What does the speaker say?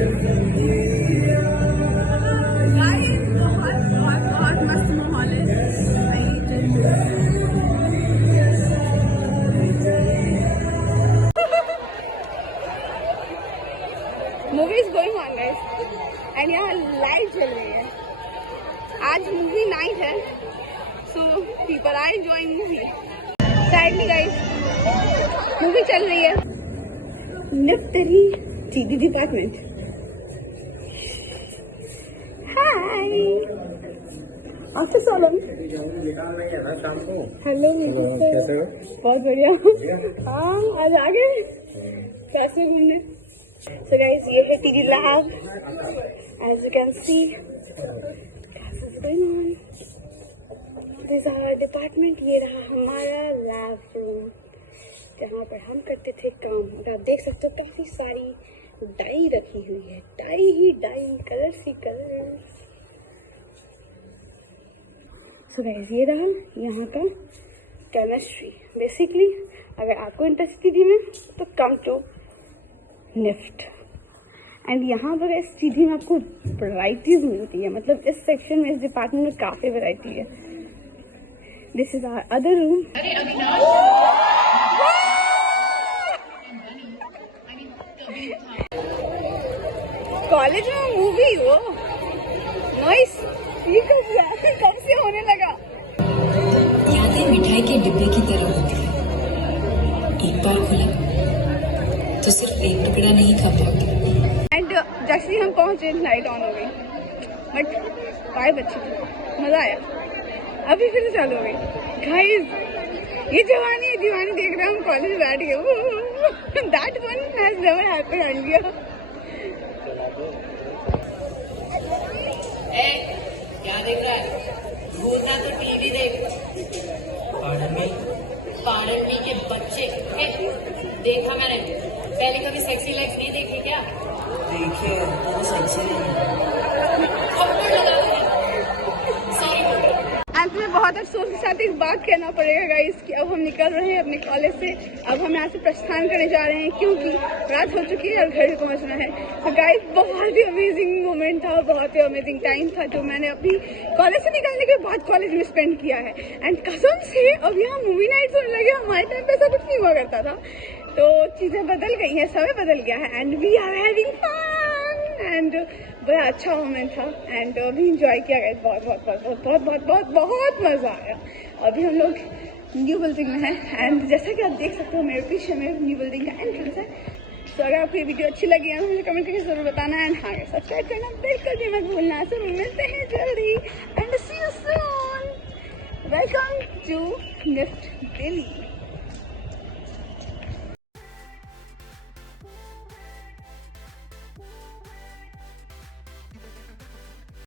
बहुत मस्त माहौल है। Movie is going on guys and यहाँ लाइव चल रही है। आज मूवी नाइट है, so people are enjoying movie. Sadly guys movie चल रही है। NIFT GD department. Hi after so long. Hello कैसे हो? बहुत बढ़िया। हाँ आज आ गए कैसे घूमने। So guys, ये है TD lab. As you can see, classes going on. This is our department. ये रहा हमारा lab room, जहाँ पर हम करते थे काम। और आप देख सकते हो काफी सारी डाई रखी हुई है। डाई ही डाई, कलर्स ही कलर्स। So guys, ये रहा यहाँ का केमिस्ट्री। बेसिकली अगर आपको इंटरेस्ट TD में तो कम टू निफ्ट। एंड यहाँ पर इस सीधी में आपको वैराइटीज मिलती है, मतलब इस सेक्शन में, इस डिपार्टमेंट में काफी वैरायटी है। This is our other room. College में मूवी वो नाइस। ये कब से होने लगा। यादें मिठाई के डिब्बे की तरह होती है, एक बार खुला तो सिर्फ एक टुकड़ा नहीं खा पाता। एंड जैसे ही हम पहुंचे लाइट ऑन हो गई, बट वाइब अच्छी थी, मजा आया। अभी फिर से चालू हो गई। गाइस ये जवानी देख रहे हैं हम कॉलेज बैठ गए। That one has never happened India. क्या देख रहा है? घूरना तो टीवी देख। पार्डन मी के बच्चे। देखा मैंने पहले कभी सेक्सी लेग्स नहीं देखे क्या? देखे तो सेक्सी नहीं। अंत में बहुत अफसोस के साथ एक बात कहना पड़ेगा गाइस कि अब हम निकल रहे हैं अपने कॉलेज से। अब हम यहाँ से प्रस्थान करने जा रहे हैं क्योंकि रात हो चुकी है और घर पहुँचना है। तो गाइस बहुत ही अमेजिंग मोमेंट था, बहुत ही अमेजिंग टाइम था जो मैंने अपनी कॉलेज से निकलने के बाद कॉलेज में स्पेंड किया है। एंड कसम से अब यहाँ मूवी नाइट होने लगे। हमारे टाइम पे ऐसा कुछ नहीं हुआ करता था, तो चीजें बदल गई हैं, समय बदल गया है। And we are having fun and बड़ा अच्छा मोमेंट था। एंड अभी इंजॉय किया गया, बहुत बहुत बहुत बहुत बहुत बहुत बहुत बहुत मजा आया। अभी हम लोग न्यू बिल्डिंग में हैं एंड जैसा कि आप देख सकते हो मेरे पीछे में न्यू बिल्डिंग का एंट्रेंस है। तो अगर आपको ये वीडियो अच्छी लगी है तो मुझे कमेंट करके जरूर बताना। एंड हाँ सब्सक्राइब करना बिल्कुल भी मत भूलना। सो मिलते हैं जल्दी and see you soon. Welcome to NIFT Delhi.